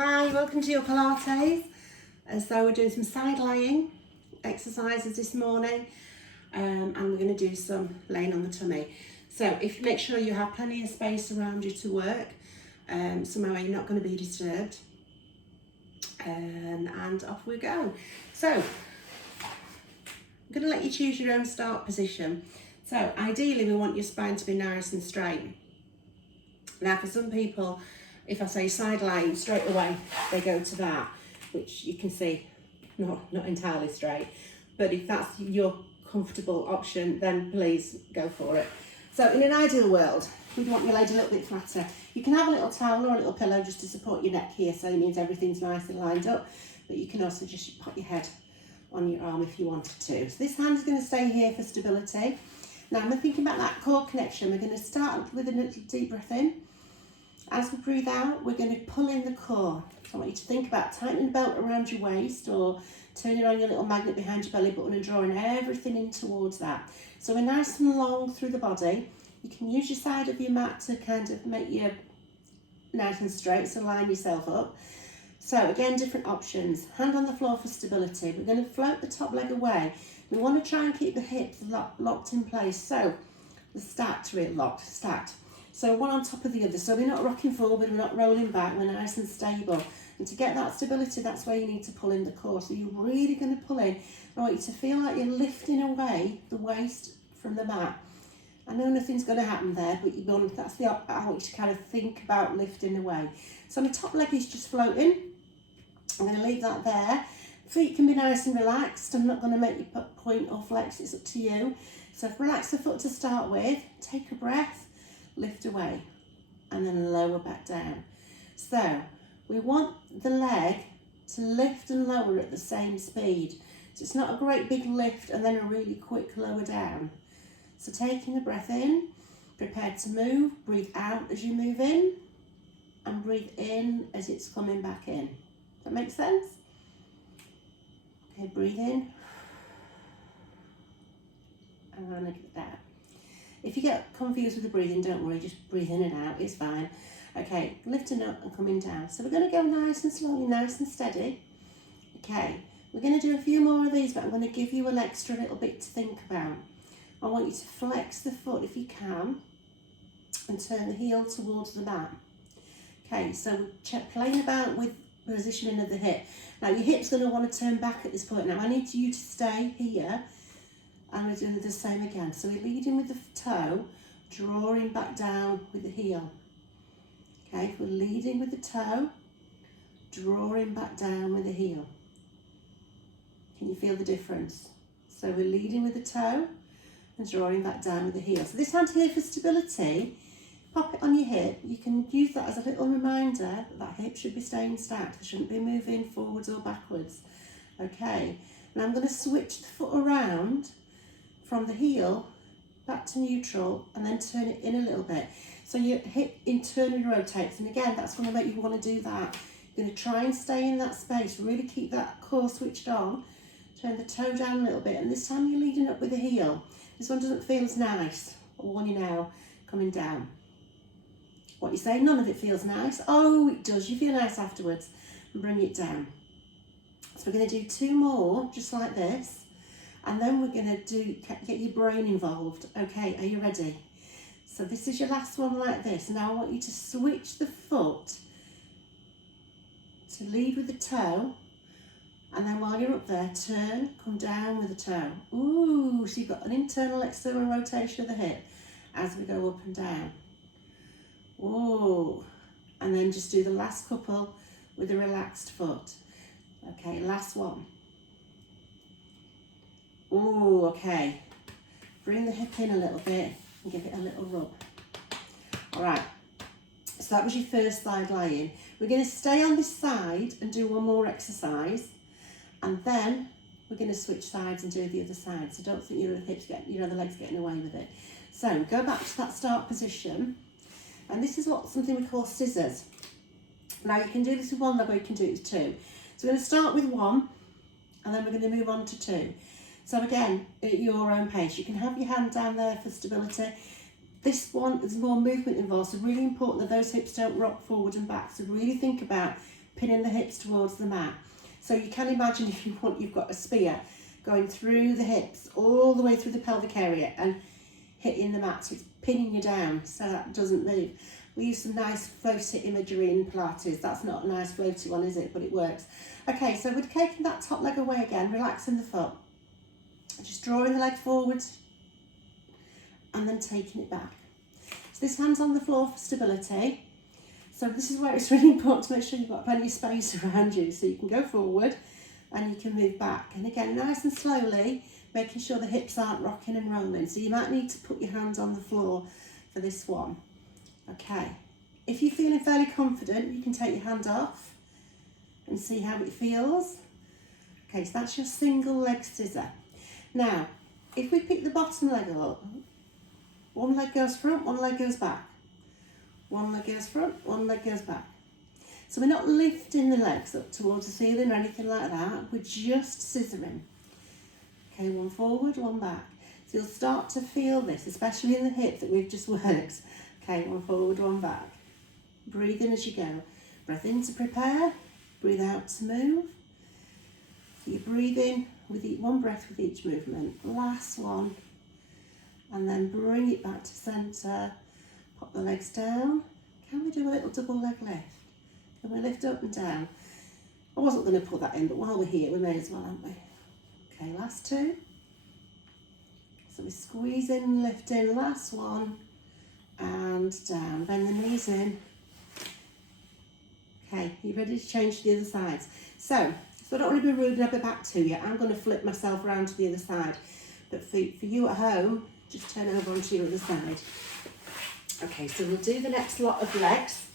Hi, welcome to your Pilates. So we're doing some side lying exercises this morning, and we're going to do some laying on the tummy. So if you make sure you have plenty of space around you to work, somewhere you're not going to be disturbed, and off we go. So I'm going to let you choose your own start position. So ideally we want your spine to be nice and straight. Now for some people, if I say side lying, straight away they go to that, which you can see not entirely straight. But if that's your comfortable option, then please go for it. So in an ideal world, we'd want your leg a little bit flatter. You can have a little towel or a little pillow just to support your neck here, so it means everything's nice and lined up. But you can also just pop your head on your arm if you wanted to. So this hand's going to stay here for stability. Now when we're thinking about that core connection, we're going to start with a little deep breath in. As we breathe out, we're going to pull in the core. So I want you to think about tightening the belt around your waist or turning on your little magnet behind your belly button and drawing everything in towards that. So we're nice and long through the body. You can use your side of your mat to kind of make you nice and straight, so line yourself up. So again, different options. Hand on the floor for stability. We're going to float the top leg away. We want to try and keep the hips locked in place. So the stacked, really locked, stacked. So one on top of the other. So we're not rocking forward, we're not rolling back, we're nice and stable. And to get that stability, that's where you need to pull in the core. So you're really going to pull in. I want you to feel like you're lifting away the waist from the mat. I know nothing's going to happen there, but I want you to kind of think about lifting away. So my top leg is just floating. I'm going to leave that there. Feet can be nice and relaxed. I'm not going to make you point or flex, it's up to you. So relax the foot to start with, take a breath. Lift away and then lower back down. So we want the leg to lift and lower at the same speed. So it's not a great big lift and then a really quick lower down. So taking a breath in, prepared to move, breathe out as you move in and breathe in as it's coming back in. Does that make sense? Okay, breathe in and look at that. If you get confused with the breathing, don't worry, just breathe in and out, it's fine. Okay, lifting up and coming down. So we're going to go nice and slowly, nice and steady. Okay, we're going to do a few more of these, but I'm going to give you an extra little bit to think about. I want you to flex the foot if you can and turn the heel towards the mat. Okay, so we're playing about with positioning of the hip. Now your hip's going to want to turn back at this point. Now I need you to stay here. And we're doing the same again. So we're leading with the toe, drawing back down with the heel. Okay, we're leading with the toe, drawing back down with the heel. Can you feel the difference? So we're leading with the toe and drawing back down with the heel. So this hand here for stability, pop it on your hip. You can use that as a little reminder that hip should be staying stacked. It shouldn't be moving forwards or backwards. Okay, now I'm going to switch the foot around from the heel back to neutral and then turn it in a little bit. So your hip internally rotates, and again that's going to make you want to do that. You're going to try and stay in that space, really keep that core switched on, turn the toe down a little bit, and this time you're leading up with the heel. This one doesn't feel as nice. I'll warn you now, coming down. What you say, none of it feels nice. Oh, it does, you feel nice afterwards. And bring it down. So we're going to do two more, just like this. And then we're going to get your brain involved. Okay, are you ready? So this is your last one like this. Now I want you to switch the foot to lead with the toe. And then while you're up there, turn, come down with the toe. Ooh, so you've got an internal, external rotation of the hip as we go up and down. Whoa. And then just do the last couple with a relaxed foot. Okay, last one. Ooh, okay. Bring the hip in a little bit and give it a little rub. All right, so that was your first side lying. We're going to stay on this side and do one more exercise, and then we're going to switch sides and do the other side. So don't think the legs getting away with it. So go back to that start position, and this is something we call scissors. Now you can do this with one leg or you can do it with two. So we're going to start with one, and then we're going to move on to two. So again, at your own pace, you can have your hand down there for stability. This one is more movement involved, so really important that those hips don't rock forward and back. So really think about pinning the hips towards the mat. So you can imagine if you want, you've got a spear going through the hips, all the way through the pelvic area and hitting the mat. So it's pinning you down so that doesn't move. We use some nice floaty imagery in Pilates. That's not a nice floaty one, is it? But it works. Okay, so we're taking that top leg away again, relaxing the foot. Just drawing the leg forward and then taking it back. So this hand's on the floor for stability. So this is where it's really important to make sure you've got plenty of space around you so you can go forward and you can move back. And again, nice and slowly, making sure the hips aren't rocking and rolling. So you might need to put your hands on the floor for this one. Okay, if you're feeling fairly confident, you can take your hand off and see how it feels. Okay, so that's your single leg scissor. Now, if we pick the bottom leg up, one leg goes front, one leg goes back. One leg goes front, one leg goes back. So we're not lifting the legs up towards the ceiling or anything like that, we're just scissoring. Okay, one forward, one back. So you'll start to feel this, especially in the hip that we've just worked. Okay, one forward, one back. Breathe in as you go. Breath in to prepare, breathe out to move. So you're breathing with one breath with each movement. Last one. And then bring it back to centre. Pop the legs down. Can we do a little double leg lift? Can we lift up and down? I wasn't going to put that in, but while we're here, we may as well, aren't we? Okay, last two. So we squeeze in, lift in, last one. And down, bend the knees in. Okay, you ready to change to the other sides? So I don't want to be rude and have my back to you. I'm going to flip myself around to the other side. But for you at home, just turn over onto your other side. Okay, so we'll do the next lot of legs.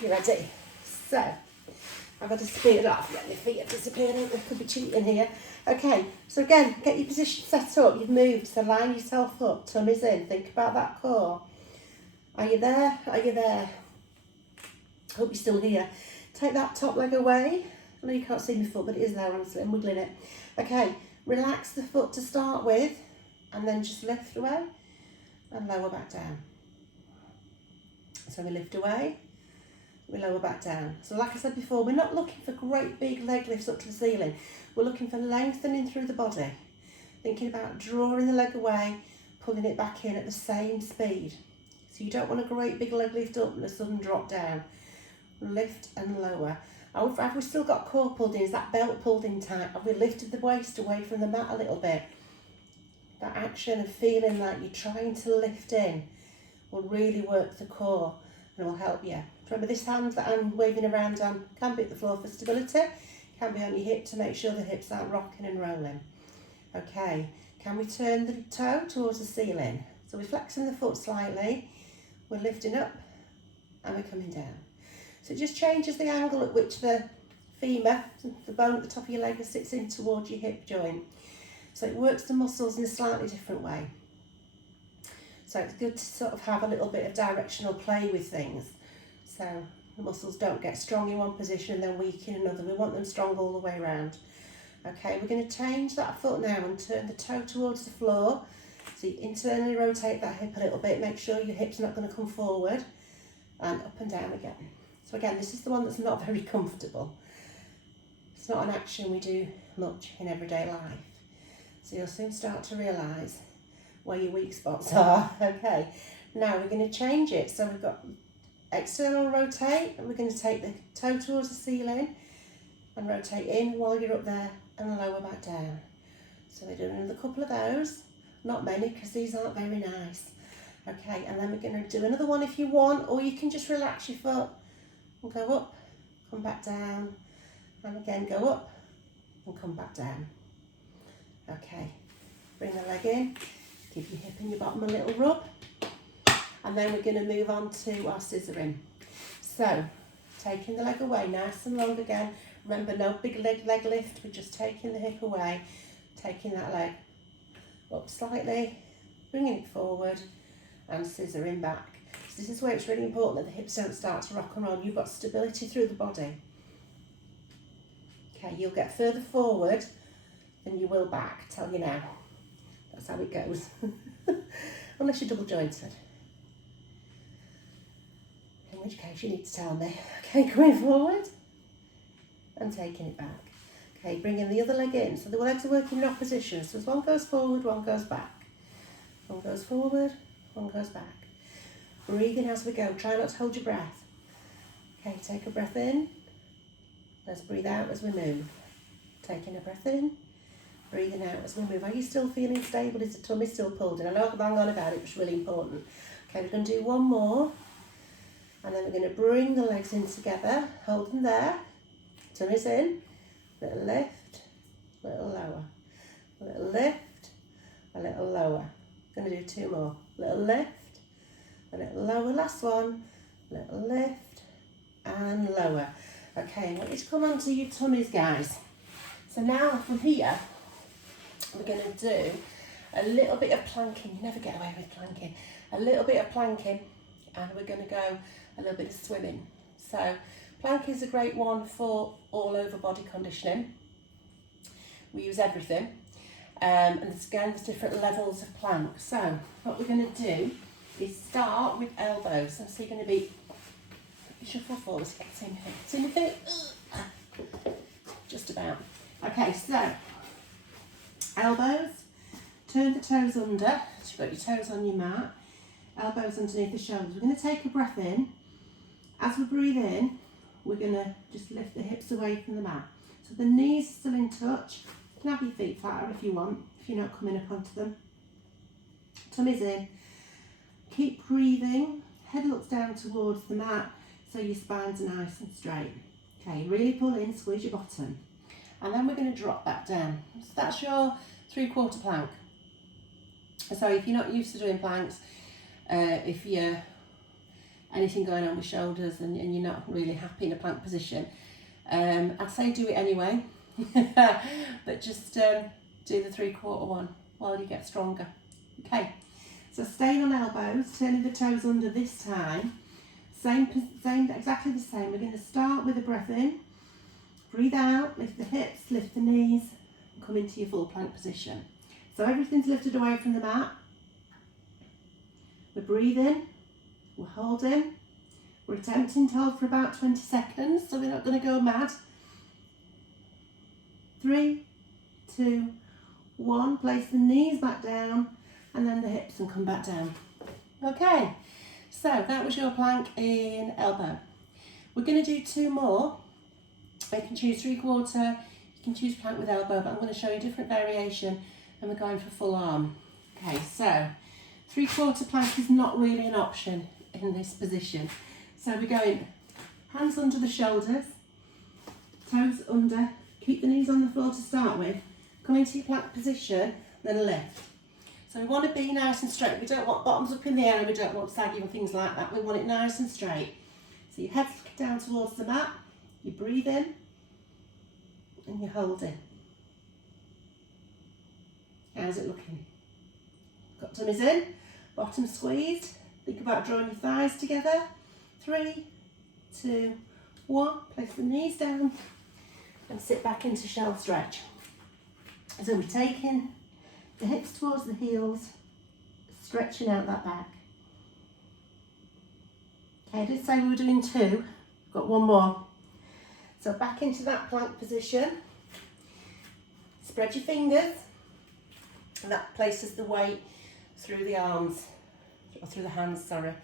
You ready? So, I've had to speed off. Let my feet are disappearing. There could be cheating here. Okay, so again, get your position set up. You've moved, so line yourself up. Tummy's in. Think about that core. Are you there? Are you there? Hope you're still here. Take that top leg away. I know you can't see my foot, but it is there, honestly. I'm wiggling it. Okay, relax the foot to start with, and then just lift away and lower back down. So we lift away, we lower back down. So like I said before, we're not looking for great big leg lifts up to the ceiling. We're looking for lengthening through the body. Thinking about drawing the leg away, pulling it back in at the same speed. So you don't want a great big leg lift up and a sudden drop down. Lift and lower. Have we still got core pulled in? Is that belt pulled in tight? Have we lifted the waist away from the mat a little bit? That action of feeling like you're trying to lift in will really work the core and will help you. Remember, this hand that I'm waving around on can be at the floor for stability, can be on your hip to make sure the hips aren't rocking and rolling. Okay, can we turn the toe towards the ceiling? So we're flexing the foot slightly, we're lifting up and we're coming down. So it just changes the angle at which the femur, the bone at the top of your leg, sits in towards your hip joint. So it works the muscles in a slightly different way. So it's good to sort of have a little bit of directional play with things. So the muscles don't get strong in one position and then weak in another. We want them strong all the way around. Okay, we're going to change that foot now and turn the toe towards the floor. So you internally rotate that hip a little bit. Make sure your hip's not going to come forward. And up and down again. So again, this is the one that's not very comfortable. It's not an action we do much in everyday life. So you'll soon start to realise where your weak spots are. Okay, now we're going to change it. So we've got external rotate, and we're going to take the toe towards the ceiling and rotate in while you're up there and lower back down. So we're doing another couple of those, not many because these aren't very nice. Okay, and then we're going to do another one if you want, or you can just relax your foot and go up, come back down, and again go up and come back down. Okay, bring the leg in, give your hip and your bottom a little rub, and then we're going to move on to our scissoring. So, taking the leg away nice and long again. Remember, no big leg lift, we're just taking the hip away, taking that leg up slightly, bringing it forward, and scissoring back. So this is where it's really important that the hips don't start to rock and roll. You've got stability through the body. Okay, you'll get further forward than you will back, tell you now. That's how it goes. Unless you're double jointed. And in which case you need to tell me. Okay, coming forward and taking it back. Okay, bringing the other leg in. So the legs are working in opposition. So as one goes forward, one goes back. One goes forward, one goes back. Breathing as we go. Try not to hold your breath. Okay, take a breath in. Let's breathe out as we move. Taking a breath in. Breathing out as we move. Are you still feeling stable? Is the tummy still pulled in? I know I can bang on about it, but it's really important. Okay, we're going to do one more. And then we're going to bring the legs in together. Hold them there. Tummy's in. Little lift, little lower. A little lift, a little lower. Going to do two more. Little lift, a little lower. Last one. Little lift and lower. Okay, I want you to come onto your tummies, guys. So now from here, we're going to do a little bit of planking. You never get away with planking. A little bit of planking, and we're going to go a little bit of swimming. So plank is a great one for all over body conditioning. We use everything. And there's different levels of plank. So what we're going to do is start with elbows. So you're going to be shuffle forward to get to your feet. To your feet. Just about. Okay, so elbows. Turn the toes under. So you've got your toes on your mat. Elbows underneath the shoulders. We're going to take a breath in. As we breathe in, we're going to just lift the hips away from the mat. So the knees are still in touch. You can have your feet flatter if you want, if you're not coming up onto them. Tummy's in. Keep breathing. Head looks down towards the mat so your spines are nice and straight. Okay, really pull in, squeeze your bottom. And then we're going to drop that down. So that's your 3/4 plank. So if you're not used to doing planks, if you're anything going on with shoulders and you're not really happy in a plank position, I'd say do it anyway. But just do the 3/4 one while you get stronger. Okay, so staying on elbows, turning the toes under this time. Same, exactly the same. We're going to start with a breath in. Breathe out, lift the hips, lift the knees, and come into your full plank position. So everything's lifted away from the mat. We're breathing, we're holding. We're attempting to hold for about 20 seconds, so we're not going to go mad. 3, 2, 1. Place the knees back down and then the hips and come back down. Okay, so that was your plank in elbow. We're going to do two more. You can choose 3/4, you can choose plank with elbow, but I'm going to show you a different variation and we're going for full arm. Okay, so 3/4 plank is not really an option in this position. So we're going hands under the shoulders, toes under, keep the knees on the floor to start with, come into your plank position, then lift. So we want to be nice and straight. We don't want bottoms up in the air and we don't want saggy and things like that. We want it nice and straight. So your head's down towards the mat, you breathe in and you hold in. How's it looking? Got tummies in, bottom squeezed. Think about drawing your thighs together. 3, 2, 1. Place the knees down and sit back into shell stretch. So we're taking the hips towards the heels, stretching out that back. Okay, I did say we were doing 2. Got one more. So back into that plank position. Spread your fingers, and that places the weight through the arms, or through the hands, sorry.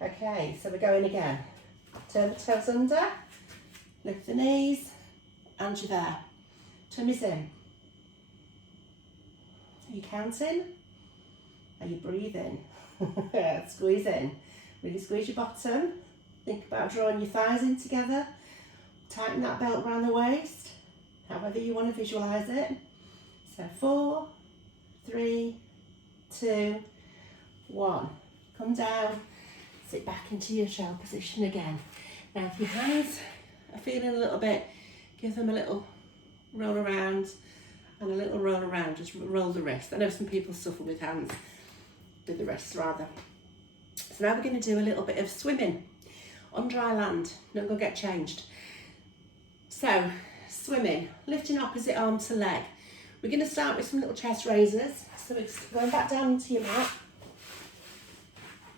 Okay, so we're going again. Turn the toes under, lift the knees, and you're there. Tummy's in. Are you counting? Are you breathing? Squeeze in. Really squeeze your bottom. Think about drawing your thighs in together. Tighten that belt around the waist, however you want to visualise it. So 4, 3, 2, 1. Come down, sit back into your shell position again. Now if your hands are feeling a little bit, give them a little roll around and a little roll around, just roll the wrist. I know some people suffer with hands, with the wrists rather. So now we're going to do a little bit of swimming on dry land. Don't go get changed. So, swimming, lifting opposite arm to leg. We're going to start with some little chest raisers. So we're going back down into your mat.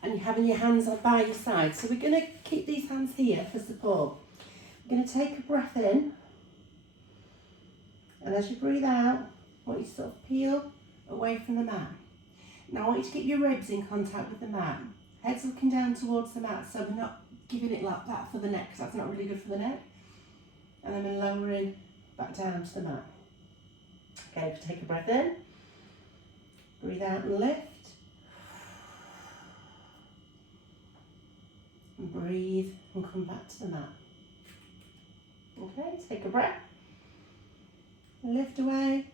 and you're having your hands on by your side. So we're going to keep these hands here for support. We're going to take a breath in, and as you breathe out, I want you to sort of peel away from the mat. Now I want you to keep your ribs in contact with the mat. Head's looking down towards the mat, so we're not giving it like that for the neck, because that's not really good for the neck. And then we're lowering back down to the mat. Okay, take a breath in, breathe out and lift. And breathe and come back to the mat. Okay, take a breath. Lift away.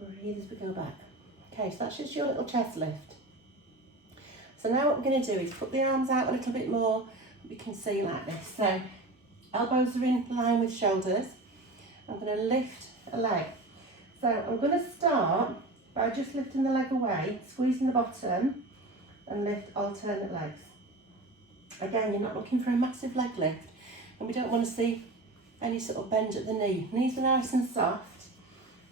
Breathe as we go back. Okay, so that's just your little chest lift. So now what we're going to do is put the arms out a little bit more. We can see like this. So elbows are in line with shoulders. I'm going to lift a leg. So I'm going to start by just lifting the leg away, squeezing the bottom, and lift alternate legs. Again, you're not looking for a massive leg lift, and we don't want to see any sort of bend at the knee. Knees are nice and soft.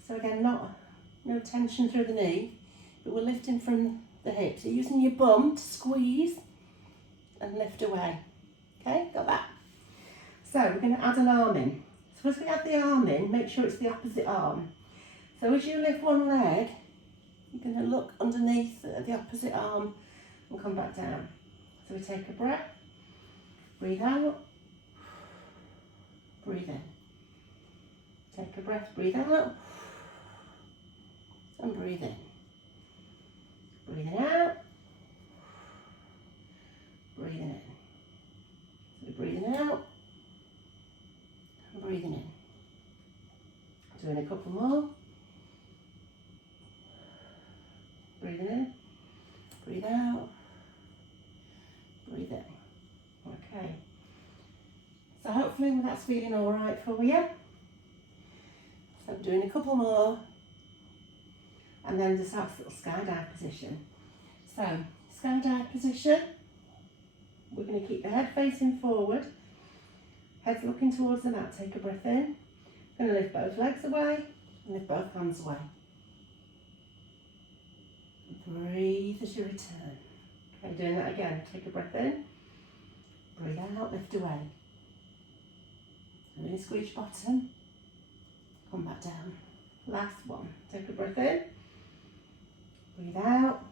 So again, no tension through the knee, but we're lifting from the hips. You're using your bum to squeeze and lift away. Okay, got that? So we're going to add an arm in. So as we add the arm in, make sure it's the opposite arm. So as you lift one leg, you're going to look underneath at the opposite arm and come back down. So we take a breath, breathe out, breathe in. Take a breath, breathe out, and breathe in. Breathing out, breathing in. So breathing out, and breathing in. Doing a couple more. Breathing in, breathe out, breathe in. Okay. So hopefully that's feeling all right for you. So I'm doing a couple more, and then just have a little skydive position. So skydive position, we're going to keep the head facing forward, head's looking towards the mat. Take a breath in. I'm going to lift both legs away and lift both hands away. Breathe as you return. Okay, doing that again. Take a breath in, breathe out, lift away. And then squeeze your bottom, come back down. Last one. Take a breath in, breathe out,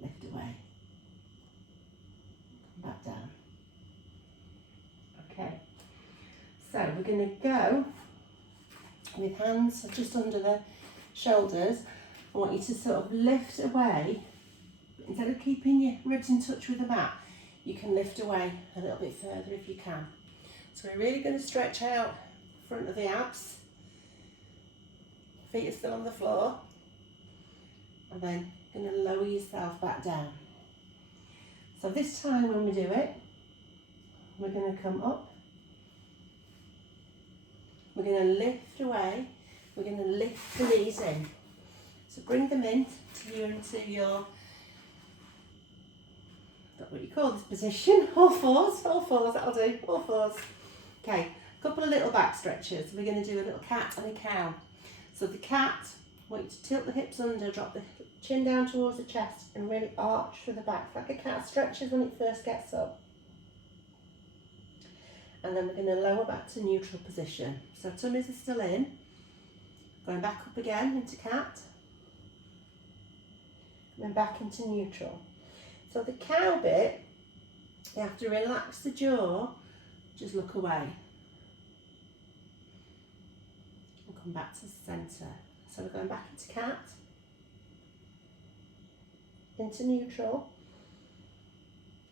lift away. Come back down. Okay, so we're going to go with hands just under the shoulders. I want you to sort of lift away. Instead of keeping your ribs in touch with the mat, you can lift away a little bit further if you can. So we're really going to stretch out front of the abs. Feet are still on the floor. And then going to lower yourself back down. So this time when we do it, we're going to come up. We're going to lift away. We're going to lift the knees in. So bring them in into your, not what you call this position, all fours, that'll do, all fours. Okay, a couple of little back stretches. We're going to do a little cat and a cow. So the cat, I want you to tilt the hips under, drop the chin down towards the chest and really arch through the back, like a cat stretches when it first gets up. And then we're going to lower back to neutral position. So tummies are still in, going back up again into cat, and then back into neutral. So the cow bit, you have to relax the jaw, just look away. And come back to the centre. So we're going back into cat, into neutral,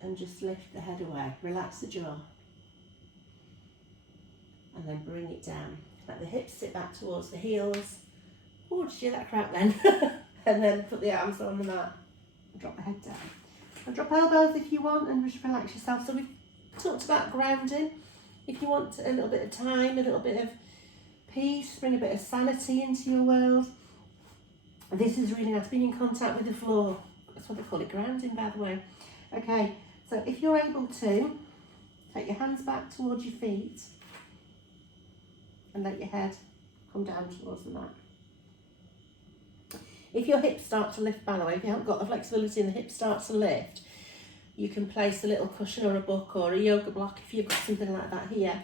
and just lift the head away. Relax the jaw. And then bring it down. Let the hips sit back towards the heels. Oh, did you hear that crack then? And then put the arms on the mat and drop the head down. And drop elbows if you want and just relax yourself. So we've talked about grounding. If you want a little bit of time, a little bit of peace, bring a bit of sanity into your world. This is really nice, being in contact with the floor. That's what they call it, grounding, by the way. Okay, so if you're able to, take your hands back towards your feet and let your head come down towards the mat. If your hips start to lift, by the way, if you haven't got the flexibility and the hips start to lift, you can place a little cushion or a book or a yoga block if you've got something like that here,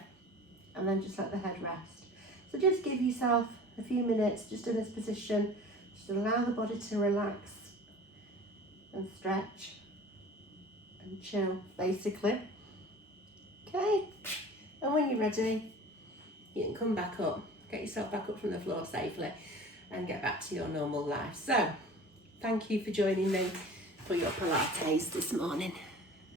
and then just let the head rest. So just give yourself a few minutes just in this position, just allow the body to relax and stretch and chill, basically. Okay, and when you're ready, you can come back up, get yourself back up from the floor safely and get back to your normal life. So, thank you for joining me for your Pilates this morning.